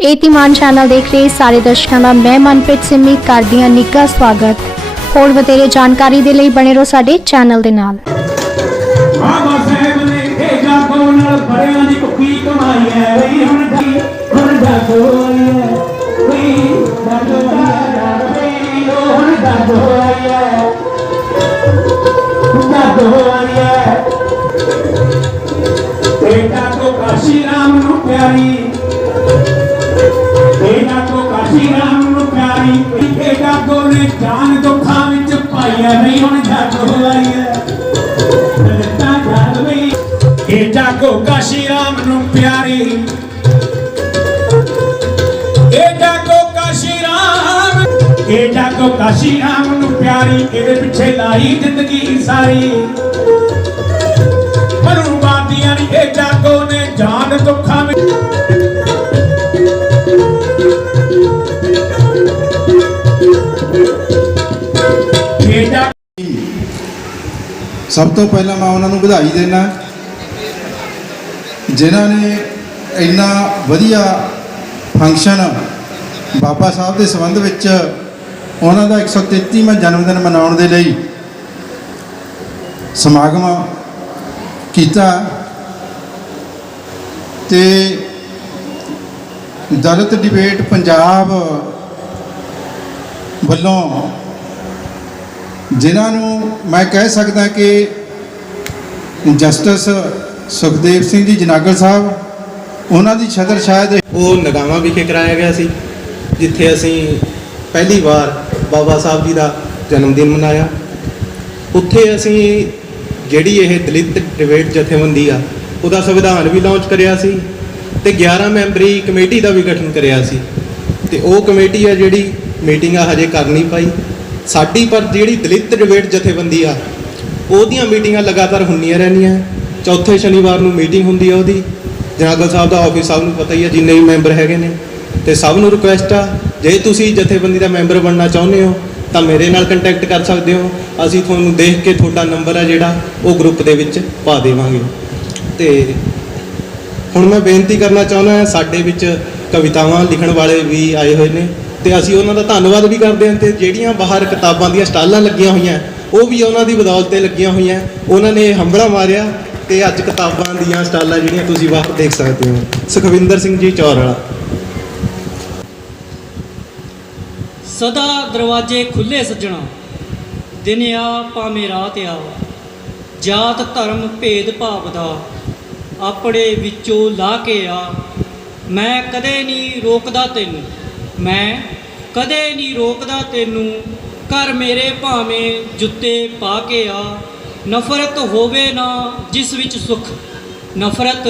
ਏਤੀਮਾਨ channel ਦੇਖ ਰਹੇ ਸਾਰੇ ਦਰਸ਼ਕਾਂ ਦਾ ਮੈਂ ਮਨਪ੍ਰੀਤ ਸਿੰਮੀ ਕਰਦੀ ਹਾਂ ਨਿੱਘਾ ਸਵਾਗਤ। ਹੋਰ ਵਧੇਰੇ ਜਾਣਕਾਰੀ ਦੇ ਲਈ ਬਣੇ ਰਹੋ ਸਾਡੇ ਚੈਨਲ ਦੇ ਨਾਲ। ਬਾਬਾ ਸਾਹਿਬ ਨੇ ਇਹ ਜਾਗੋ ਨਾਲ ਬੜਿਆਂ ਦੀ ਕੁੱਕੀ ਕਮਾਈ ਹੈ। ਵਈ ਹੁਣ ਜੀ, ਹੁਣ ਜਾਗੋ ਹੈ। ਵਈ ਜਾਗੋ ਹੈ ਵਈ ਹੁਣ ਜਾਗੋ ਹੈ। ਜਾਗੋ ਹੈ। ਤੇ ਜਾਗੋ ਕਾਸ਼ੀ ਰਾਮ ਨੂੰ ਪਿਆਰੀ। ਕਾਸ਼ੀ ਰਾਮ ਨੂੰ ਪਿਆਰੀ ਇਹ ਜਾਗੋ ਨੇ ਜਾਨ ਦੁੱਖਾਂ ਵਿੱਚ ਪਾਈ ਨਹੀਂ ਹੁਣ ਜਾਗੋ ਆਈ ਹੈ। ਲਲਤਾ ਜਾਲਵੀ ਇਹ ਜਾਗੋ ਕਾਸ਼ੀ ਰਾਮ ਨੂੰ ਪਿਆਰੀ। ਇਹ ਜਾਗੋ ਕਾਸ਼ੀ ਰਾਮ। ਇਹ ਜਾਗੋ ਕਾਸ਼ੀ ਰਾਮ ਨੂੰ ਪਿਆਰੀ, ਇਹਦੇ ਪਿੱਛੇ ਲਾਈ ਜ਼ਿੰਦਗੀ ਸਾਰੀ। ਮਰੂਬਾਦੀਆਂ ਦੀ ਇਹ ਜਾਗੋ ਨੇ ਜਾਨ ਦੁੱਖਾਂ ਵਿੱਚ ਸਭ ਤੋਂ ਪਹਿਲਾਂ ਮੈਂ ਉਹਨਾਂ ਨੂੰ ਵਧਾਈ ਦੇਣਾ ਜਿਨ੍ਹਾਂ ਨੇ ਇੰਨਾ ਵਧੀਆ ਫੰਕਸ਼ਨ ਬਾਬਾ ਸਾਹਿਬ ਦੇ ਸੰਬੰਧ ਵਿੱਚ ਉਹਨਾਂ ਦਾ 133ਵਾਂ ਜਨਮ ਦਿਨ ਮਨਾਉਣ ਦੇ ਲਈ ਸਮਾਗਮ ਕੀਤਾ। ਤੇ ਦਲਿਤ ਡਿਬੇਟ ਪੰਜਾਬ ਵੱਲੋਂ ਜਿਨ੍ਹਾਂ ਨੂੰ ਮੈਂ ਕਹਿ ਸਕਦਾ ਕਿ ਜਸਟਿਸ ਸੁਖਦੇਵ ਸਿੰਘ ਜੀ ਜਨਾਗਲ ਸਾਹਿਬ, ਉਹਨਾਂ ਦੀ ਛਤਰ ਸ਼ਾਇਦ ਉਹ ਨਗਾਵਾਂ ਵਿਖੇ ਕਰਾਇਆ ਗਿਆ ਸੀ, ਜਿੱਥੇ ਅਸੀਂ ਪਹਿਲੀ ਵਾਰ ਬਾਬਾ ਸਾਹਿਬ ਜੀ ਦਾ ਜਨਮ ਦਿਨ ਮਨਾਇਆ। ਉੱਥੇ ਅਸੀਂ ਜਿਹੜੀ ਇਹ ਦਲਿਤ ਡਿਬੇਟ ਜਥੇਬੰਦੀ ਆ, ਉਹਦਾ ਸੰਵਿਧਾਨ ਵੀ ਲਾਂਚ ਕਰਿਆ ਸੀ ਤੇ 11 ਮੈਂਬਰੀ ਕਮੇਟੀ ਦਾ ਵੀ ਗਠਨ ਕਰਿਆ ਸੀ। ਤੇ ਉਹ ਕਮੇਟੀ ਆ ਜਿਹੜੀ ਮੀਟਿੰਗ ਆ ਹਜੇ ਕਰ ਨਹੀਂ ਪਾਈ। ਸਾਡੀ ਪਰ ਜਿਹੜੀ ਦਲਿਤ ਡਿਬੇਟ ਜਥੇਬੰਦੀ ਆ, ਉਹਦੀਆਂ ਮੀਟਿੰਗਾਂ ਲਗਾਤਾਰ ਹੁੰਦੀਆਂ ਰਹਿੰਦੀਆਂ। ਚੌਥੇ ਸ਼ਨੀਵਾਰ ਨੂੰ ਮੀਟਿੰਗ ਹੁੰਦੀ ਆ ਉਹਦੀ। ਜਨਾਗਲ ਸਾਹਿਬ ਦਾ ਆਫਿਸ ਸਭ ਨੂੰ ਪਤਾ ਹੀ ਆ, ਜਿੰਨੇ ਵੀ ਮੈਂਬਰ ਹੈਗੇ ਨੇ। ਤੇ ਸਭ ਨੂੰ ਰਿਕੁਐਸਟ ਆ, ਜੇ ਤੁਸੀਂ ਜਥੇਬੰਦੀ ਦਾ ਮੈਂਬਰ ਬਣਨਾ ਚਾਹੁੰਦੇ ਹੋ, ਤਾਂ ਮੇਰੇ ਨਾਲ ਕੰਟੈਕਟ ਕਰ ਸਕਦੇ ਹੋ। ਅਸੀਂ ਤੁਹਾਨੂੰ ਦੇਖ ਕੇ ਤੁਹਾਡਾ ਨੰਬਰ ਆ ਜਿਹੜਾ, ਉਹ ਗਰੁੱਪ ਦੇ ਵਿੱਚ ਪਾ ਦੇਵਾਂਗੇ। ਤੇ ਹੁਣ ਮੈਂ ਬੇਨਤੀ ਕਰਨਾ ਚਾਹੁੰਦਾ ਸਾਡੇ ਵਿੱਚ ਕਵਿਤਾਵਾਂ ਲਿਖਣ ਵਾਲੇ ਵੀ ਆਏ ਹੋਏ ਨੇ। ਤੇ ਅਸੀਂ ਉਹਨਾਂ ਦਾ ਧੰਨਵਾਦ ਵੀ ਕਰਦੇ ਹਾਂ ਤੇ ਜਿਹੜੀਆਂ ਬਾਹਰ ਕਿਤਾਬਾਂ ਦੀਆਂ ਸਟਾਲਾਂ ਲੱਗੀਆਂ ਹੋਈਆਂ, ਉਹ ਵੀ ਉਹਨਾਂ ਦੀ ਬਦੌਲਤ ਤੇ ਲੱਗੀਆਂ ਹੋਈਆਂ। ਉਹਨਾਂ ਨੇ ਹੰਬੜਾ ਮਾਰਿਆ ਤੇ ਅੱਜ ਕਿਤਾਬਾਂ ਦੀਆਂ ਸਟਾਲਾਂ ਜਿਹੜੀਆਂ ਤੁਸੀਂ ਬਾਹਰ ਦੇਖ ਸਕਦੇ ਹੋ। ਸੁਖਵਿੰਦਰ ਸਿੰਘ ਜੀ ਚੌਰ ਵਾਲਾ ਸਦਾ ਦਰਵਾਜ਼ੇ ਖੁੱਲੇ ਸੱਜਣਾ, ਦਿਨ ਆ ਭਾਵੇਂ ਰਾਤ ਆ। ਜਾਤ ਧਰਮ ਭੇਦ ਭਾਵ ਦਾ, ਆਪਣੇ ਵਿੱਚੋਂ ਲਾ ਕੇ ਆ। ਮੈਂ ਕਦੇ ਨਹੀਂ ਰੋਕਦਾ ਤੈਨੂੰ। ਮੈਂ ਕਦੇ ਨਹੀਂ ਰੋਕਦਾ ਤੈਨੂੰ ਕਰ ਮੇਰੇ ਭਾਵੇਂ ਜੁੱਤੇ ਪਾ ਕੇ ਆ। ਨਫ਼ਰਤ ਹੋਵੇ ਨਾ ਜਿਸ ਵਿੱਚ ਸੁਖ ਨਫ਼ਰਤ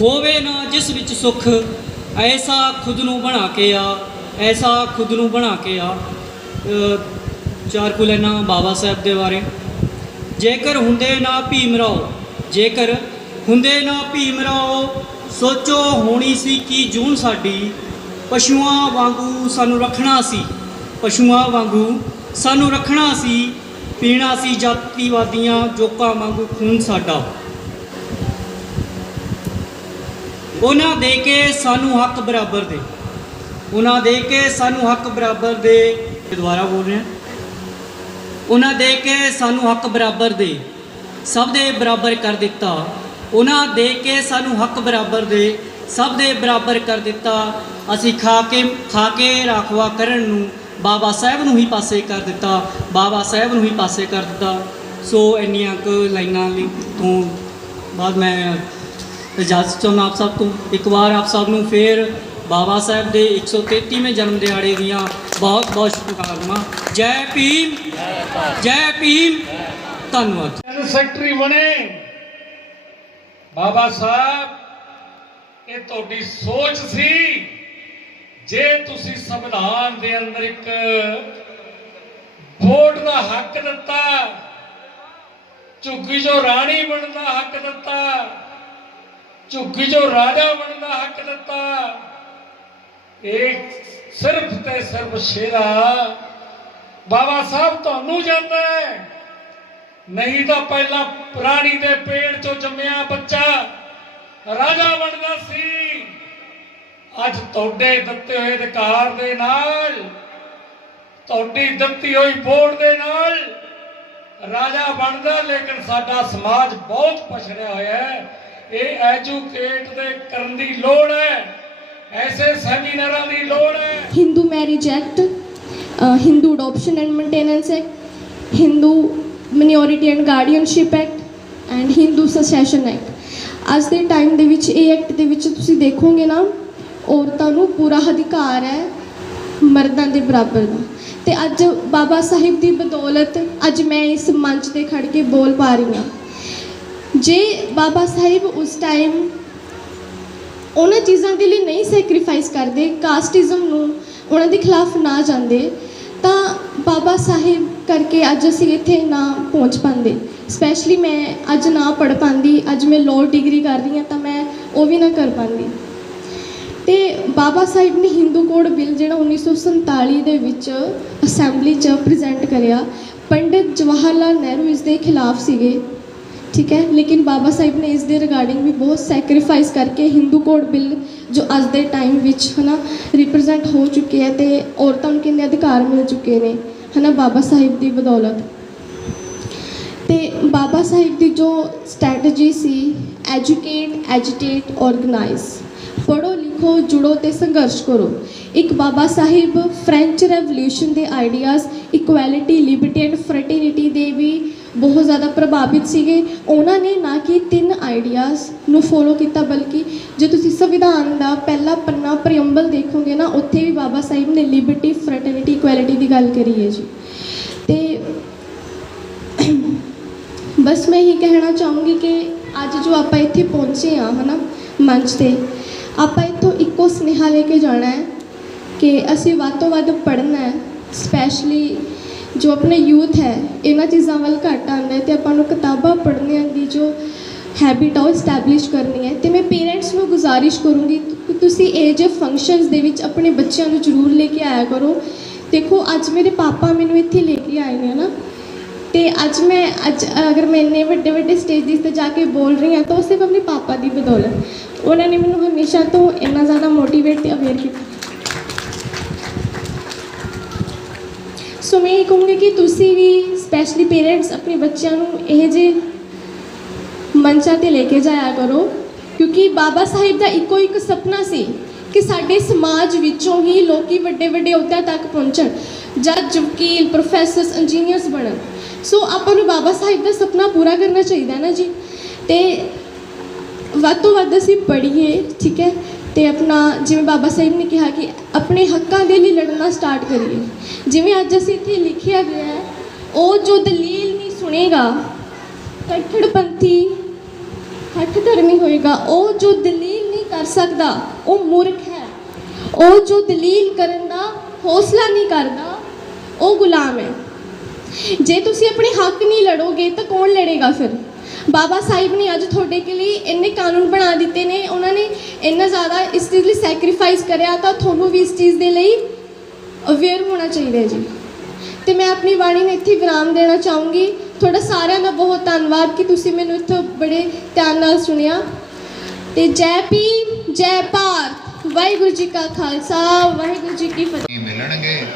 ਹੋਵੇ ਨਾ ਜਿਸ ਵਿੱਚ ਸੁਖ ਐਸਾ ਖੁਦ ਨੂੰ ਬਣਾ ਕੇ ਆ ਐਸਾ ਖੁਦ ਨੂੰ ਬਣਾ ਕੇ ਆ। ਅ, ਚਾਰ ਕੁ ਲਾਈਨਾਂ ਬਾਬਾ ਸਾਹਿਬ ਦੇ ਬਾਰੇ। ਜੇਕਰ ਹੁੰਦੇ ਨਾ ਭੀਮ ਰਾਓ ਜੇਕਰ ਹੁੰਦੇ ਨਾ ਭੀਮ ਰਾਓ ਸੋਚੋ ਹੋਣੀ ਸੀ ਕੀ ਜੂਨ ਸਾਡੀ। ਪਸ਼ੂਆਂ ਵਾਂਗੂ ਸਾਨੂੰ ਰੱਖਣਾ ਸੀ। ਪਸ਼ੂਆਂ ਵਾਂਗੂ ਸਾਨੂੰ ਰੱਖਣਾ ਸੀ। ਪੀਣਾ ਸੀ ਜਾਤੀਵਾਦੀਆਂ ਜੋਕਾਂ ਵਾਂਗੂ ਖੂਨ ਸਾਡਾ। ਉਹਨਾਂ ਦੇ ਕੇ ਸਾਨੂੰ ਹੱਕ ਬਰਾਬਰ ਦੇ। ਉਹਨਾਂ ਦੇ ਕੇ ਸਾਨੂੰ ਹੱਕ ਬਰਾਬਰ ਦੇ। ਦੁਬਾਰਾ ਬੋਲ ਰਿਹਾ। ਉਹਨਾਂ ਦੇ ਕੇ ਸਾਨੂੰ ਹੱਕ ਬਰਾਬਰ ਦੇ। ਸਭ ਦੇ ਬਰਾਬਰ ਕਰ ਦਿੱਤਾ। ਉਹਨਾਂ ਦੇ ਕੇ ਸਾਨੂੰ ਹੱਕ ਬਰਾਬਰ ਦੇ। ਸਭ ਦੇ ਬਰਾਬਰ ਕਰ ਦਿੱਤਾ। ਅਸੀਂ ਖਾ ਕੇ ਖਾ ਕੇ ਰਾਖਵਾ ਕਰਨ ਨੂੰ ਬਾਬਾ ਸਾਹਿਬ ਨੂੰ ਹੀ ਪਾਸੇ ਕਰ ਦਿੱਤਾ। ਬਾਬਾ ਸਾਹਿਬ ਨੂੰ ਹੀ ਪਾਸੇ ਕਰ ਦਿੱਤਾ। ਸੋ ਇੰਨੀਆਂ ਕੁ ਲਾਈਨਾਂ ਲਈ ਤੋਂ ਬਾਅਦ ਮੈਂ ਇਜਾਜ਼ਤ ਚਾਹੁੰਦਾ ਆਪ ਸਭ ਤੋਂ। ਇੱਕ ਵਾਰ ਆਪ ਸਭ ਨੂੰ ਫੇਰ ਬਾਬਾ ਸਾਹਿਬ ਦੇ 133ਵੇਂ ਜਨਮ ਦਿਹਾੜੇ ਦੀਆਂ ਬਹੁਤ ਬਹੁਤ ਸ਼ੁਭਕਾਮਨਾਵਾਂ। ਜੈ ਭੀਮ ਜੈ ਭੀਮ। ਧੰਨਵਾਦ। ਸੈਕਟਰੀ ਬਣੇ। ਬਾਬਾ ਸਾਹਿਬ ਇਹ ਤੁਹਾਡੀ ਸੋਚ ਸੀ? ਜੇ ਤੁਸੀਂ ਸੰਵਿਧਾਨ ਦੇ ਅੰਦਰ ਇੱਕ ਵੋਟ ਦਾ ਹੱਕ ਦਿੱਤਾ, ਝੁੱਗੀ ਜੋ ਰਾਣੀ ਬਣਨ ਦਾ ਹੱਕ ਦਿੱਤਾ, ਝੁੱਗੀ ਜੋ ਰਾਜਾ ਬਣਨ ਦਾ ਹੱਕ ਦਿੱਤਾ, ਇਹ ਸਿਰਫ ਤੇ ਸਿਰਫ ਸ਼ੇਰਾ ਬਾਬਾ ਸਾਹਿਬ ਤੁਹਾਨੂੰ ਜਾਂਦਾ ਹੈ। ਨਹੀਂ ਤਾਂ ਪਹਿਲਾਂ ਪ੍ਰਾਣੀ ਦੇ ਪੇਟ ਚੋਂ ਜੰਮਿਆ ਬੱਚਾ ਰਾਜਾ ਬਣਦਾ ਸੀ ਅੱਜ ਤੁਹਾਡੇ ਦਿੱਤੇ ਹੋਏ ਅਧਿਕਾਰ ਦੇ ਨਾਲ ਤੁਹਾਡੀ ਦਿੱਤੀ ਹੋਈ ਵੋਟ ਦੇ ਨਾਲ ਰਾਜਾ ਬਣਦਾ ਲੇਕਿਨ ਸਾਡਾ ਸਮਾਜ ਬਹੁਤ ਪਛੜਿਆ ਹੋਇਆ ਹੈ ਇਹ ਐਜੂਕੇਟ ਦੇ ਕਰਨ ਦੀ ਲੋੜ ਹੈ ਐਸੇ ਸੈਮੀਨਾਰਾਂ ਦੀ ਲੋੜ ਹੈ Hindu marriage act Hindu adoption and maintenance act Hindu minority and guardianship act and Hindu succession act ਅੱਜ ਦੇ ਟਾਈਮ ਦੇ ਵਿੱਚ, ਇਹ ਐਕਟ ਦੇ ਵਿੱਚ ਤੁਸੀਂ ਦੇਖੋਗੇ ਨਾ, ਔਰਤਾਂ ਨੂੰ ਪੂਰਾ ਅਧਿਕਾਰ ਹੈ ਮਰਦਾਂ ਦੇ ਬਰਾਬਰ ਦਾ। ਤੇ ਅੱਜ ਬਾਬਾ ਸਾਹਿਬ ਦੀ ਬਦੌਲਤ ਅੱਜ ਮੈਂ ਇਸ ਮੰਚ ਤੇ ਖੜ ਕੇ ਬੋਲ ਪਾ ਰਹੀ ਹਾਂ। ਜੇ ਬਾਬਾ ਸਾਹਿਬ ਉਸ ਟਾਈਮ ਉਹਨਾਂ ਚੀਜ਼ਾਂ ਦੇ ਲਈ ਨਹੀਂ ਸੈਕਰੀਫਾਈਸ ਕਰਦੇ ਕਾਸਟਿਜ਼ਮ ਨੂੰ ਉਹਨਾਂ ਦੇ ਖਿਲਾਫ ਨਾ ਜਾਂਦੇ, ਤਾਂ ਬਾਬਾ ਸਾਹਿਬ ਕਰਕੇ ਅੱਜ ਅਸੀਂ ਇੱਥੇ ਨਾ ਪਹੁੰਚ ਪਾਉਂਦੇ। ਸਪੈਸ਼ਲੀ ਮੈਂ ਅੱਜ ਨਾ ਪੜ ਪਾਉਂਦੀ, ਅੱਜ ਮੈਂ ਲਾਅ ਡਿਗਰੀ ਕਰ ਰਹੀ ਹਾਂ ਤਾਂ ਮੈਂ ਉਹ ਵੀ ਨਾ ਕਰ ਪਾਉਂਦੀ। ਤੇ ਬਾਬਾ ਸਾਹਿਬ ਨੇ ਹਿੰਦੂ ਕੋਡ ਬਿੱਲ ਜਿਹੜਾ 1947 ਦੇ ਵਿੱਚ ਅਸੈਂਬਲੀ 'ਚ ਪ੍ਰੈਜ਼ੈਂਟ ਕਰਿਆ, ਪੰਡਿਤ ਜਵਾਹਰ ਲਾਲ ਨਹਿਰੂ ਇਸ ਦੇ ਖਿਲਾਫ ਸੀਗੇ, ਠੀਕ ਹੈ? ਲੇਕਿਨ ਬਾਬਾ ਸਾਹਿਬ ਨੇ ਇਸ ਦੇ ਰਿਗਾਰਡਿੰਗ ਵੀ ਬਹੁਤ ਸੈਕਰੀਫਾਈਸ ਕਰਕੇ ਹਿੰਦੂ ਕੋਡ ਬਿੱਲ ਜੋ ਅੱਜ ਦੇ ਟਾਈਮ ਵਿੱਚ ਹਨਾ ਰਿਪਰੈਜ਼ੈਂਟ ਹੋ ਚੁੱਕੇ ਹੈ ਤੇ ਔਰਤਾਂ ਨੂੰ ਕਿੰਨੇ ਅਧਿਕਾਰ ਮਿਲ ਚੁੱਕੇ ਨੇ। ਹਨਾ ਬਾਬਾ ਸਾਹਿਬ ਦੀ ਬਦੌਲਤ। ਤੇ ਬਾਬਾ ਸਾਹਿਬ ਦੀ ਜੋ ਸਟ੍ਰੈਟਜੀ ਸੀ, ਐਜੂਕੇਟ, ਐਜੀਟੇਟ ਆਰਗੇਨਾਈਜ਼ ਪੜੋ ਲਿਖੋ, ਜੁੜੋ ਤੇ ਸੰਘਰਸ਼ ਕਰੋ। ਇੱਕ ਬਾਬਾ ਸਾਹਿਬ ਫ੍ਰੈਂਚ ਰੈਵੋਲੂਸ਼ਨ ਦੇ ideas equality liberty and fraternity ਦੇ ਵੀ ਬਹੁਤ ਜ਼ਿਆਦਾ ਪ੍ਰਭਾਵਿਤ ਸੀਗੇ। ਉਹਨਾਂ ਨੇ ਨਾ ਕਿ ਤਿੰਨ ਆਈਡੀਆਜ਼ ਨੂੰ ਫੋਲੋ ਕੀਤਾ, ਬਲਕਿ ਜੇ ਤੁਸੀਂ ਸੰਵਿਧਾਨ ਦਾ ਪਹਿਲਾ ਪੰਨਾ ਪ੍ਰੀਅੰਬਲ ਦੇਖੋਗੇ ਨਾ, ਉੱਥੇ ਵੀ ਬਾਬਾ ਸਾਹਿਬ ਨੇ ਲਿਬਰਟੀ ਫਰਟਰਨਿਟੀ ਇਕੁਐਲਿਟੀ ਦੀ ਗੱਲ ਕਰੀ ਹੈ ਜੀ। ਤੇ ਬਸ ਮੈਂ ਇਹੀ ਕਹਿਣਾ ਚਾਹੂੰਗੀ ਕਿ ਅੱਜ ਜੋ ਆਪਾਂ ਇੱਥੇ ਪਹੁੰਚੇ ਆ ਹਨਾ, ਮੰਚ ਤੇ, ਆਪਾਂ ਇੱਥੋਂ ਇੱਕੋ ਸੁਨੇਹਾ ਲੈ ਕੇ ਜਾਣਾ ਹੈ ਕਿ ਅਸੀਂ ਵੱਧ ਤੋਂ ਵੱਧ ਪੜ੍ਹਨਾ ਹੈ ਸਪੈਸ਼ਲੀ ਜੋ ਆਪਣੇ ਯੂਥ ਹੈ, ਇਹਨਾਂ ਚੀਜ਼ਾਂ ਵੱਲ ਘੱਟ ਆਉਂਦਾ ਹੈ ਤੇ ਆਪਾਂ ਨੂੰ ਕਿਤਾਬਾਂ ਪੜ੍ਹਨੀਆਂ ਦੀ ਜੋ ਹੈਬਿਟ ਆ, ਉਹ ਸਟੈਬਲਿਸ਼ ਕਰਨੀ ਹੈ। ਤੇ ਮੈਂ ਪੇਰੈਂਟਸ ਨੂੰ ਗੁਜ਼ਾਰਿਸ਼ ਕਰੂੰਗੀ ਕਿ ਤੁਸੀਂ ਇਹ ਜਿਹੇ ਫੰਕਸ਼ਨਸ ਦੇ ਵਿੱਚ ਆਪਣੇ ਬੱਚਿਆਂ ਨੂੰ ਜ਼ਰੂਰ ਲੈ ਕੇ ਆਇਆ ਕਰੋ। ਦੇਖੋ, ਅੱਜ ਮੇਰੇ ਪਾਪਾ ਮੈਨੂੰ ਇੱਥੇ ਲੈ ਕੇ ਆਏ ਨੇ ਨਾ। ਤੇ ਅੱਜ ਮੈਂ, ਅੱਜ ਅਗਰ ਮੈਂ ਇੰਨੇ ਵੱਡੇ ਵੱਡੇ ਸਟੇਜਿਸ ਤੇ ਜਾ ਕੇ ਬੋਲ ਰਹੀ ਹਾਂ, ਤਾਂ ਉਹ ਸਿਰਫ ਆਪਣੇ ਪਾਪਾ ਦੀ ਬਦੌਲਤ। ਉਹਨਾਂ ਨੇ ਮੈਨੂੰ ਹਮੇਸ਼ਾ ਤੋਂ ਇੰਨਾ ਜ਼ਿਆਦਾ ਮੋਟੀਵੇਟ ਤੇ ਅਵੇਅਰ ਕੀਤਾ। ਸੋ ਮੈਂ ਇਹ ਕਹੂੰਗੀ ਕਿ ਤੁਸੀਂ ਵੀ ਸਪੈਸ਼ਲੀ ਪੇਰੈਂਟਸ ਆਪਣੇ ਬੱਚਿਆਂ ਨੂੰ ਇਹ ਜੇ ਮੰਚਾਂ ਤੇ ਲੈ ਕੇ ਜਾਇਆ ਕਰੋ, ਕਿਉਂਕਿ ਬਾਬਾ ਸਾਹਿਬ ਦਾ ਇੱਕੋ ਇੱਕ ਸੁਪਨਾ ਸੀ ਕਿ ਸਾਡੇ ਸਮਾਜ ਵਿੱਚੋਂ ਹੀ ਲੋਕੀ ਵੱਡੇ ਵੱਡੇ ਅਹੁਦਿਆਂ ਤੱਕ ਪਹੁੰਚਣ ਜੱਜ ਵਕੀਲ ਪ੍ਰੋਫੈਸਰਸ ਇੰਜੀਨੀਅਰਸ ਬਣਨ। ਸੋ ਆਪਾਂ ਨੂੰ ਬਾਬਾ ਸਾਹਿਬ ਦਾ ਸੁਪਨਾ ਪੂਰਾ ਕਰਨਾ ਚਾਹੀਦਾ ਨਾ ਜੀ। ਤੇ ਵੱਧ ਤੋਂ ਵੱਧ ਅਸੀਂ ਪੜ੍ਹੀਏ, ਠੀਕ ਹੈ? ਤੇ ਆਪਣਾ, ਜਿਵੇਂ ਬਾਬਾ ਸਾਹਿਬ ਨੇ ਕਿਹਾ ਕਿ ਆਪਣੇ ਹੱਕਾਂ ਦੇ ਲਈ ਲੜਨਾ ਸਟਾਰਟ ਕਰੀਏ। ਜਿਵੇਂ ਅੱਜ ਅਸੀਂ ਇੱਥੇ ਲਿਖਿਆ ਗਿਆ ਹੈ, ਉਹ ਜੋ ਦਲੀਲ ਨਹੀਂ ਸੁਣੇਗਾ ਕੱਟੜਪੰਥੀ ਹੱਠ ਧਰਮੀ ਹੋਏਗਾ, ਉਹ ਜੋ ਦਲੀਲ ਨਹੀਂ ਕਰ ਸਕਦਾ, ਉਹ ਮੂਰਖ ਹੈ। ਉਹ ਜੋ ਦਲੀਲ ਕਰਨ ਦਾ ਹੌਸਲਾ ਨਹੀਂ ਕਰਦਾ, ਉਹ ਗੁਲਾਮ ਹੈ। ਜੇ ਤੁਸੀਂ ਆਪਣੇ ਹੱਕ ਨਹੀਂ ਲੜੋਗੇ ਤਾਂ ਕੌਣ ਲੜੇਗਾ ਫਿਰ? ਬਾਬਾ ਸਾਹਿਬ ਨੇ ਅੱਜ ਤੁਹਾਡੇ ਕੇ ਲਈ ਇੰਨੇ ਕਾਨੂੰਨ ਬਣਾ ਦਿੱਤੇ ਨੇ, ਉਹਨਾਂ ਨੇ ਇੰਨਾ ਜ਼ਿਆਦਾ ਇਸ ਚੀਜ਼ ਲਈ ਸੈਕਰੀਫਾਈਸ ਕਰਿਆ ਤਾਂ ਤੁਹਾਨੂੰ ਵੀ ਇਸ ਚੀਜ਼ ਦੇ ਲਈ ਅਵੇਅਰ ਹੋਣਾ ਚਾਹੀਦਾ ਹੈ ਜੀ। ਤੇ ਮੈਂ ਆਪਣੀ ਬਾਣੀ ਨੂੰ ਇੱਥੇ ਵਿਰਾਮ ਦੇਣਾ ਚਾਹੂੰਗੀ। ਤੁਹਾਡਾ ਸਾਰਿਆਂ ਦਾ ਬਹੁਤ ਧੰਨਵਾਦ ਕਿ ਤੁਸੀਂ ਮੈਨੂੰ ਇੱਥੋਂ ਬੜੇ ਧਿਆਨ ਨਾਲ ਸੁਣਿਆ। ਤੇ ਜੈ ਭੀਮ, ਜੈ ਭਾਰਤ, ਵਾਹਿਗੁਰੂ ਜੀ ਕਾ ਖਾਲਸਾ, ਵਾਹਿਗੁਰੂ ਜੀ ਕੀ ਫਤਿਹ। ਮਿਲਣਗੇ।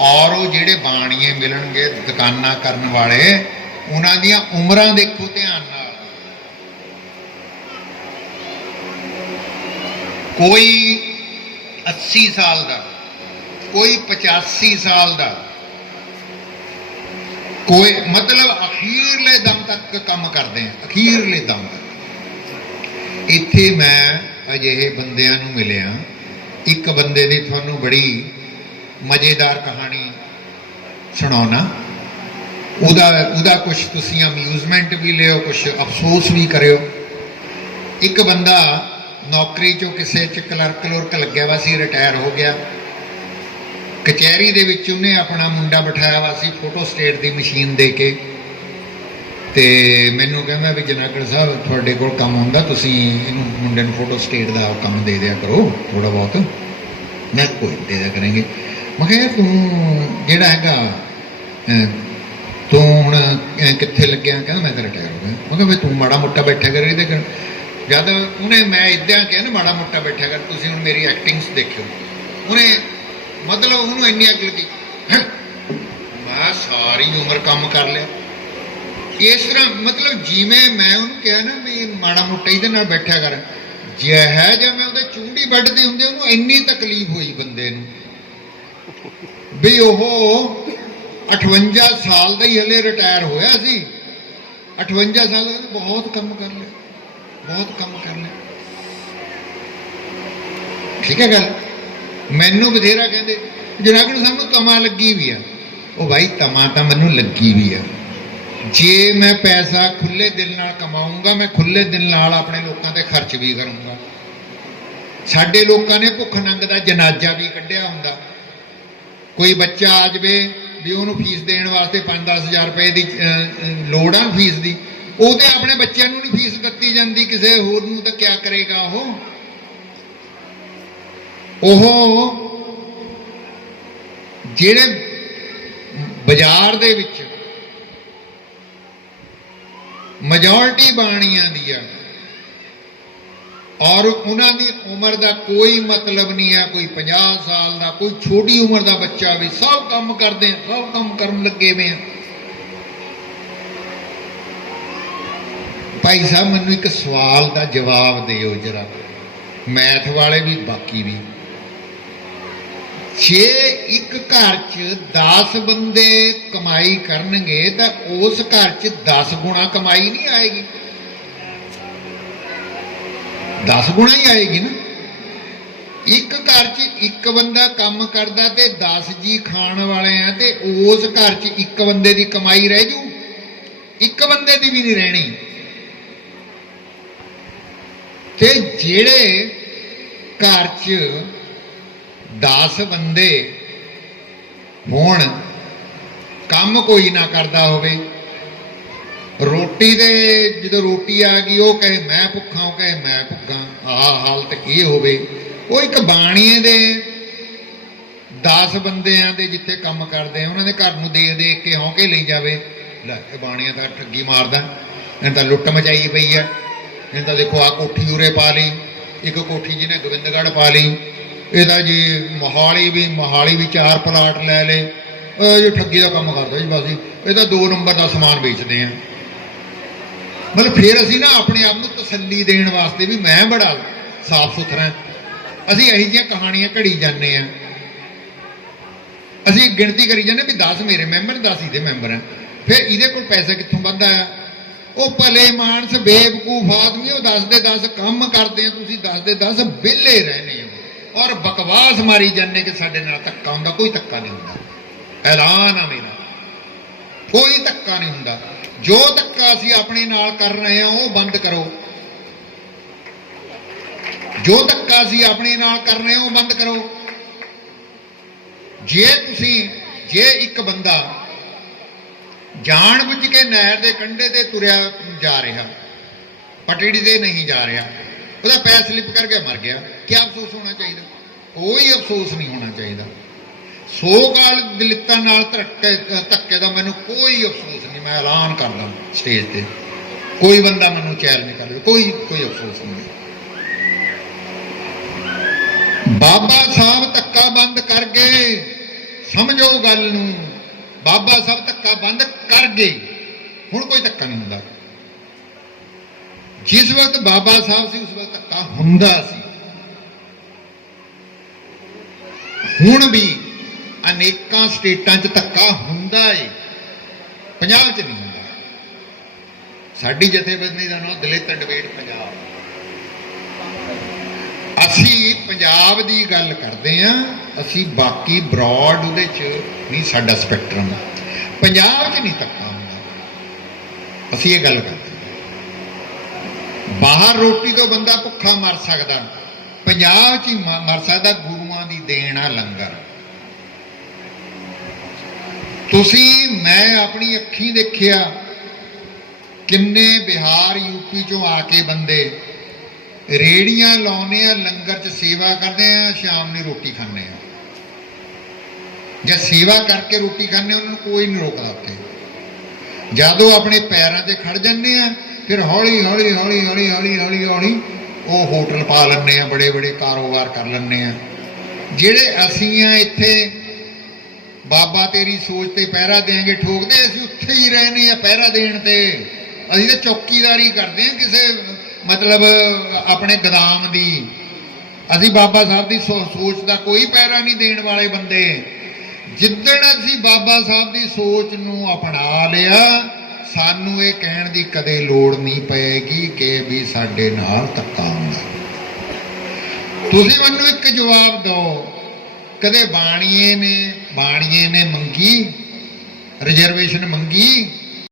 ਔਰ ਉਹ ਜਿਹੜੇ ਬਾਣੀਏ ਮਿਲਣਗੇ ਦੁਕਾਨਾਂ ਕਰਨ ਵਾਲੇ ਉਹਨਾਂ ਦੀਆਂ ਉਮਰਾਂ ਦੇਖੋ ਧਿਆਨ ਨਾਲ। ਕੋਈ 80 ਸਾਲ ਦਾ, ਕੋਈ 85 ਸਾਲ ਦਾ, ਕੋਈ ਮਤਲਬ ਅਖੀਰਲੇ ਦਮ ਤੱਕ ਕੰਮ ਕਰਦੇ ਆ, ਅਖੀਰਲੇ ਦਮ ਤੱਕ। ਇੱਥੇ ਮੈਂ ਅਜਿਹੇ ਬੰਦਿਆਂ ਨੂੰ ਮਿਲਿਆ, ਇੱਕ ਬੰਦੇ ਦੀ ਤੁਹਾਨੂੰ ਬੜੀ ਮਜ਼ੇਦਾਰ ਕਹਾਣੀ ਸੁਣਾਉਣਾ। ਉਹਦਾ ਉਹਦਾ ਕੁਝ ਤੁਸੀਂ ਅਮਿਊਜ਼ਮੈਂਟ ਵੀ ਲਿਓ ਕੁਝ ਅਫਸੋਸ ਵੀ ਕਰਿਓ। ਇੱਕ ਬੰਦਾ ਨੌਕਰੀ ਚੋਂ ਕਿਸੇ ਚ ਕਲਰਕ ਕਲਰਕ ਲੱਗਿਆ ਵਾ, ਸੀ ਰਿਟਾਇਰ ਹੋ ਗਿਆ। ਕਚਹਿਰੀ ਦੇ ਵਿੱਚ ਉਹਨੇ ਆਪਣਾ ਮੁੰਡਾ ਬਿਠਾਇਆ ਵਾ, ਸੀ ਫੋਟੋ ਸਟੇਟ ਦੀ ਮਸ਼ੀਨ ਦੇ ਕੇ। ਤੇ ਮੈਨੂੰ ਕਹਿੰਦਾ ਵੀ ਜਨਾਗੜ ਸਾਹਿਬ, ਤੁਹਾਡੇ ਕੋਲ ਕੰਮ ਹੁੰਦਾ ਤੁਸੀਂ ਇਹਨੂੰ ਮੁੰਡੇ ਨੂੰ ਫੋਟੋ ਸਟੇਟ ਦਾ ਕੰਮ ਦੇ ਦਿਆ ਕਰੋ ਥੋੜਾ ਬਹੁਤ। ਮੈਂ ਕੋਈ ਦੇ ਦਿਆ ਕਰਾਂਗੇ। ਮੈਂ ਕਿਹਾ ਤੂੰ ਜਿਹੜਾ ਹੈਗਾ ਤੂੰ ਹੁਣ ਕਿੱਥੇ ਲੱਗਿਆ? ਕਹਿੰਦਾ, ਮੈਂ ਤਾਂ ਰਿਟਾਇਰ ਹੋ ਗਿਆ। ਮੈਂ ਕਿਹਾ ਵੀ ਤੂੰ ਮਾੜਾ ਮੋਟਾ ਬੈਠਿਆ ਕਰ ਇਹਦੇ ਕਰ ਜਦ ਉਹਨੇ, ਮੈਂ ਇਦਾਂ ਕਿਹਾ ਨਾ, ਮਾੜਾ ਮੋਟਾ ਬੈਠਿਆ ਕਰ, ਤੁਸੀਂ ਹੁਣ ਮੇਰੀ ਐਕਟਿੰਗਸ ਦੇਖਿਓ। ਉਹਨੇ ਮਤਲਬ ਉਹਨੂੰ ਇੰਨੀ ਅੱਗ ਲੱਗੀ ਮੈਂ ਸਾਰੀ ਉਮਰ ਕੰਮ ਕਰ ਲਿਆ। ਇਸ ਤਰ੍ਹਾਂ, ਮਤਲਬ ਜਿਵੇਂ ਮੈਂ ਉਹਨੂੰ ਕਿਹਾ ਨਾ, ਵੀ ਮਾੜਾ ਮੋਟਾ ਇਹਦੇ ਨਾਲ ਬੈਠਿਆ ਕਰ। ਜਿਹੇ ਜਿਹਾ ਮੈਂ ਉਹਦੇ ਚੁੰਡੀ ਵੱਢਦੇ ਹੁੰਦੇ, ਉਹਨੂੰ ਇੰਨੀ ਤਕਲੀਫ ਹੋਈ ਬੰਦੇ ਨੂੰ। ਵੀ ਉਹ 58 ਸਾਲ ਦਾ ਹੀ ਹਲੇ ਰਿਟਾਇਰ ਹੋਇਆ ਸੀ। 58 ਸਾਲ ਦਾ ਬਹੁਤ ਕੰਮ ਕਰ ਲਿਆ। ਬਹੁਤ ਕੰਮ ਕਰ ਲਿਆ। ਠੀਕ ਹੈ ਗੱਲ? ਮੈਨੂੰ ਬਥੇਰਾ ਕਹਿੰਦੇ। ਜਨਾਬ ਨੂੰ ਸਾਨੂੰ ਤਮਾ ਲੱਗੀ ਵੀ ਆ। ਉਹ ਭਾਈ ਤਮਾ ਤਾਂ ਮੈਨੂੰ ਲੱਗੀ ਵੀ ਆ। ਜੇ ਮੈਂ ਪੈਸਾ ਖੁੱਲੇ ਦਿਲ ਨਾਲ ਕਮਾਉਂਗਾ ਮੈਂ ਖੁੱਲੇ ਦਿਲ ਨਾਲ ਆਪਣੇ ਲੋਕਾਂ ਤੇ ਖਰਚ ਵੀ ਕਰੂੰਗਾ। ਸਾਡੇ ਲੋਕਾਂ ਨੇ ਭੁੱਖ ਨੰਗ ਦਾ ਜਨਾਜ਼ਾ ਵੀ ਕੱਢਿਆ ਹੁੰਦਾ। ਕੋਈ ਬੱਚਾ ਆ ਜਾਵੇ ਵੀ ਉਹਨੂੰ ਫੀਸ ਦੇਣ ਵਾਸਤੇ 5-10000 ਰੁਪਏ ਦੀ ਲੋੜ ਆ ਫੀਸ ਦੀ। ਉਹ ਤੇ ਆਪਣੇ ਬੱਚਿਆਂ ਨੂੰ ਨਹੀਂ ਫੀਸ ਦਿੱਤੀ ਜਾਂਦੀ, ਕਿਸੇ ਹੋਰ ਨੂੰ ਤਾਂ ਕਿਆ ਕਰੇਗਾ ਉਹ? ਉਹ ਜਿਹੜੇ ਬਾਜ਼ਾਰ ਦੇ ਵਿੱਚ ਮੈਜੋਰਟੀ ਬਾਣੀਆਂ ਦੀ ਆ ਔਰ ਉਹਨਾਂ ਦੀ ਉਮਰ ਦਾ ਕੋਈ ਮਤਲਬ ਨਹੀਂ ਹੈ, ਕੋਈ 50 ਸਾਲ ਦਾ, ਕੋਈ ਛੋਟੀ ਉਮਰ ਦਾ ਬੱਚਾ ਵੀ ਸਭ ਕੰਮ ਕਰਦੇ ਸਭ ਕੰਮ ਕਰਨ ਲੱਗੇ ਵੇ ਆ। ਭਾਈ ਸਾਹਿਬ, ਮੈਨੂੰ ਇੱਕ ਸਵਾਲ ਦਾ ਜਵਾਬ ਦਿਓ ਜਰਾ। ਮੈਥ ਵਾਲੇ ਵੀ, ਬਾਕੀ ਵੀ। ਜੇ ਇੱਕ ਘਰ 'ਚ 10 ਬੰਦੇ ਕਮਾਈ ਕਰਨਗੇ, ਤਾਂ ਉਸ ਘਰ 'ਚ 10 ਗੁਣਾ ਕਮਾਈ ਨਹੀਂ ਆਏਗੀ। 10 ਗੁਣਾ ਹੀ ਆਏਗੀ ਨਾ। ਇੱਕ ਘਰ 'ਚ ਇੱਕ ਬੰਦਾ ਕੰਮ ਕਰਦਾ ਤੇ 10 ਜੀ ਖਾਣ ਵਾਲੇ ਆ ਤੇ ਉਸ ਘਰ 'ਚ ਇੱਕ ਬੰਦੇ ਦੀ ਕਮਾਈ ਰਹਿ ਜੂ। ਇੱਕ ਬੰਦੇ ਦੀ ਵੀ ਨਹੀਂ ਰਹਿਣੀ। ਤੇ ਜਿਹੜੇ ਘਰ 'ਚ 10 ਬੰਦੇ ਹੋਣ, ਕੰਮ ਕੋਈ ਨਾ ਕਰਦਾ ਹੋਵੇ। ਰੋਟੀ ਦੇ ਜਦੋਂ ਰੋਟੀ ਆ ਗਈ, ਉਹ ਕਹੇ, ਮੈਂ ਭੁੱਖਾ ਉਹ ਕਹੇ, ਮੈਂ ਭੁੱਖਾ ਆਹ ਹਾਲਤ ਕੀ ਹੋਵੇ? ਉਹ ਇੱਕ ਬਾਣੀਏ ਦੇ 10 ਬੰਦਿਆਂ ਦੇ ਜਿੱਥੇ ਕੰਮ ਕਰਦੇ ਆ, ਉਹਨਾਂ ਦੇ ਘਰ ਨੂੰ ਦੇਖ ਦੇਖ ਕੇ ਹੌਂਕੇ ਲਈ ਜਾਵੇ। ਲੈ, ਇਹ ਬਾਣੀਆਂ ਤਾਂ ਠੱਗੀ ਮਾਰਦਾ। ਇਹ ਤਾਂ ਲੁੱਟ ਮਚਾਈ ਪਈ ਆ। ਇਹ ਤਾਂ ਦੇਖੋ ਆ ਕੋਠੀ ਉਰੇ ਪਾ ਲਈ, ਇੱਕ ਕੋਠੀ ਜਿਹਨੇ ਗੋਬਿੰਦਗੜ੍ਹ ਪਾ ਲਈ। ਇਹਦਾ ਜੀ ਮੋਹਾਲੀ ਵੀ ਮੋਹਾਲੀ ਵੀ ਚਾਰ ਪਲਾਟ ਲੈ ਲਏ। ਇਹ ਜੀ ਠੱਗੀ ਦਾ ਕੰਮ ਕਰਦਾ ਜੀ ਬਸ ਜੀ ਇਹ ਤਾਂ ਦੋ ਨੰਬਰ ਦਾ ਸਮਾਨ ਵੇਚਦੇ ਆ। ਮਤਲਬ ਫਿਰ ਅਸੀਂ ਨਾ ਆਪਣੇ ਆਪ ਨੂੰ ਤਸੱਲੀ ਦੇਣ ਵਾਸਤੇ ਵੀ ਮੈਂ ਬੜਾ ਸਾਫ਼ ਸੁਥਰਾ ਅਸੀਂ ਇਹੋ ਜਿਹੀਆਂ ਕਹਾਣੀਆਂ ਘੜੀ ਜਾਂਦੇ ਆ ਅਸੀਂ ਗਿਣਤੀ ਕਰੀ ਜਾਂਦੇ ਵੀ 10 ਮੇਰੇ ਮੈਂਬਰ 10 ਇਹਦੇ ਮੈਂਬਰ ਆ ਫਿਰ ਇਹਦੇ ਕੋਲ ਪੈਸਾ ਕਿੱਥੋਂ ਵੱਧਦਾ ਆ ਉਹ ਭਲੇ ਮਾਨਸ, ਬੇਵਕੂਫ ਆਦਮੀ, ਉਹ 10 ਦੇ 10 ਕੰਮ ਕਰਦੇ ਆ, ਤੁਸੀਂ 10 ਦੇ 10 ਵਿਹਲੇ ਰਹਿੰਦੇ ਹੋ। ਔਰ ਬਕਵਾਸ ਮਾਰੀ ਜਾਂਦੇ ਕਿ ਸਾਡੇ ਨਾਲ ਧੱਕਾ ਹੁੰਦਾ, ਕੋਈ ਧੱਕਾ ਨਹੀਂ ਹੁੰਦਾ। ਐਲਾਨ ਆ ਮੇਰਾ। ਕੋਈ ਧੱਕਾ ਨਹੀਂ ਹੁੰਦਾ। ਜੋ ਧੱਕਾ ਅਸੀਂ ਆਪਣੇ ਨਾਲ ਕਰ ਰਹੇ ਹਾਂ, ਉਹ ਬੰਦ ਕਰੋ। ਜੋ ਧੱਕਾ ਅਸੀਂ ਆਪਣੇ ਨਾਲ ਕਰ ਰਹੇ ਹਾਂ, ਉਹ ਬੰਦ ਕਰੋ। ਜੇ ਤੁਸੀਂ, ਜੇ ਇੱਕ ਬੰਦਾ ਜਾਣ ਬੁੱਝ ਕੇ ਨਹਿਰ ਦੇ ਕੰਢੇ ਤੇ ਤੁਰਿਆ ਜਾ ਰਿਹਾ, ਪਟੜੀ ਤੇ ਨਹੀਂ ਜਾ ਰਿਹਾ, ਉਹਦਾ ਪੈਰ ਸਲਿੱਪ ਕਰਕੇ ਮਰ ਗਿਆ, ਕੀ ਅਫਸੋਸ ਹੋਣਾ ਚਾਹੀਦਾ? ਕੋਈ ਅਫਸੋਸ ਨਹੀਂ ਹੋਣਾ ਚਾਹੀਦਾ। ਸੋ ਗਾਲ ਦਲਿਤਾਂ ਨਾਲ ਧੱਕੇ ਧੱਕੇ ਦਾ ਮੈਨੂੰ ਕੋਈ ਅਫਸੋਸ ਨਹੀਂ, ਮੈਂ ਐਲਾਨ ਕਰਦਾ ਸਟੇਜ ਤੇ। ਕੋਈ ਬੰਦਾ ਮੈਨੂੰ ਚੈਲ ਨਹੀਂ ਕਰਦਾ, ਕੋਈ ਕੋਈ ਅਫਸੋਸ ਨਹੀਂ। ਬਾਬਾ ਸਾਹਿਬ ਧੱਕਾ ਬੰਦ ਕਰ ਗਏ, ਸਮਝੋ ਗੱਲ ਨੂੰ। ਬਾਬਾ ਸਾਹਿਬ ਧੱਕਾ ਬੰਦ ਕਰ ਗਏ, ਹੁਣ ਕੋਈ ਧੱਕਾ ਨਹੀਂ ਹੁੰਦਾ। ਜਿਸ ਵਕਤ ਬਾਬਾ ਸਾਹਿਬ ਸੀ, ਉਸ ਵਕਤ ਧੱਕਾ ਹੁੰਦਾ ਸੀ। ਹੁਣ ਵੀ ਅਨੇਕਾਂ ਸਟੇਟਾਂ 'ਚ ਧੱਕਾ ਹੁੰਦਾ ਏ। ਪੰਜਾਬ 'ਚ ਨਹੀਂ ਹੁੰਦਾ। ਸਾਡੀ ਜਥੇਬੰਦੀ ਦਾ ਨਾਮ ਦਲਿਤ ਡਿਬੇਟ ਪੰਜਾਬ। ਅਸੀਂ ਪੰਜਾਬ ਦੀ ਗੱਲ ਕਰਦੇ ਆਂ, ਅਸੀਂ ਬਾਕੀ ਬ੍ਰੌਡ ਉਹਦੇ 'ਚ ਨਹੀਂ, ਸਾਡਾ ਸਪੈਕਟਰਮ ਪੰਜਾਬ 'ਚ ਨਹੀਂ ਧੱਕਾ ਹੁੰਦਾ। ਅਸੀਂ ਇਹ ਗੱਲ ਕਰਦੇ ਬਾਹਰ ਰੋਟੀ ਤੋਂ ਬੰਦਾ ਭੁੱਖਾ ਮਰ ਸਕਦਾ। ਪੰਜਾਬ 'ਚ ਹੀ ਮ- ਮਰ ਸਕਦਾ, ਗੁਰੂਆਂ ਦੀ ਦੇਣ ਆ ਲੰਗਰ। ਤੁਸੀਂ, ਮੈਂ ਆਪਣੀ ਅੱਖੀਂ ਦੇਖਿਆ, ਕਿੰਨੇ ਬਿਹਾਰ ਯੂਪੀ ਚੋਂ ਆ ਕੇ ਬੰਦੇ ਰੇੜੀਆਂ ਲਾਉਨੇ ਆ, ਲੰਗਰ 'ਚ ਸੇਵਾ ਕਰਦੇ ਆ, ਸ਼ਾਮ ਨੂੰ ਰੋਟੀ ਖਾਂਦੇ ਆ। ਜੇ ਸੇਵਾ ਕਰਕੇ ਰੋਟੀ ਖਾਂਦੇ ਉਹਨਾਂ ਨੂੰ ਕੋਈ ਨਹੀਂ ਰੋਕਦਾ ਉੱਥੇ। ਜਦੋਂ ਆਪਣੇ ਪੈਰਾਂ ਤੇ ਖੜ ਜਾਂਦੇ ਆ, ਫਿਰ ਹੌਲੀ ਹੌਲੀ ਹੌਲੀ ਹੌਲੀ ਹੌਲੀ ਹੌਲੀ ਹੌਲੀ ਉਹ ਹੋਟਲ ਪਾ ਲੈਂਦੇ ਆ ਬੜੇ ਬੜੇ ਕਾਰੋਬਾਰ ਕਰ ਲੈਂਦੇ ਆ। ਜਿਹੜੇ ਅਸੀਂ ਆ ਇੱਥੇ ਬਾਬਾ ਤੇਰੀ ਸੋਚ ਤੇ ਪਹਿਰਾ ਦੇਾਂਗੇ ਠੋਕਦੇ ਅਸੀਂ, ਉੱਥੇ ਹੀ ਰਹਿੰਦੇ ਆ ਪਹਿਰਾ ਦੇਣ ਤੇ। ਅਸੀਂ ਤਾਂ ਚੌਕੀਦਾਰੀ ਕਰਦੇ ਆ ਕਿਸੇ, ਮਤਲਬ ਆਪਣੇ ਗਦਾਮ ਦੀ। ਅਸੀਂ ਬਾਬਾ ਸਾਹਿਬ ਦੀ ਸੋ- ਸੋਚ ਦਾ ਕੋਈ ਪਹਿਰਾ ਨਹੀਂ ਦੇਣ ਵਾਲੇ ਬੰਦੇ। ਜਿੱਦਣ ਅਸੀਂ ਬਾਬਾ ਸਾਹਿਬ ਦੀ ਸੋਚ ਨੂੰ ਅਪਣਾ ਲਿਆ, ਸਾਨੂੰ ਇਹ ਕਹਿਣ ਦੀ ਕਦੇ ਲੋੜ ਨਹੀਂ ਪਏਗੀ ਕਿ ਵੀ ਸਾਡੇ ਨਾਲ ਧੱਕਾ ਹੁੰਦਾ। ਤੁਸੀਂ ਮੈਨੂੰ ਇੱਕ ਜਵਾਬ ਦਿਓ। ਕਦੇ ਬਾਣੀਏ ਨੇ ਬਾਣੀਏ ਨੇ ਮੰਗੀ ਰਿਜ਼ਰਵੇਸ਼ਨ ਮੰਗੀ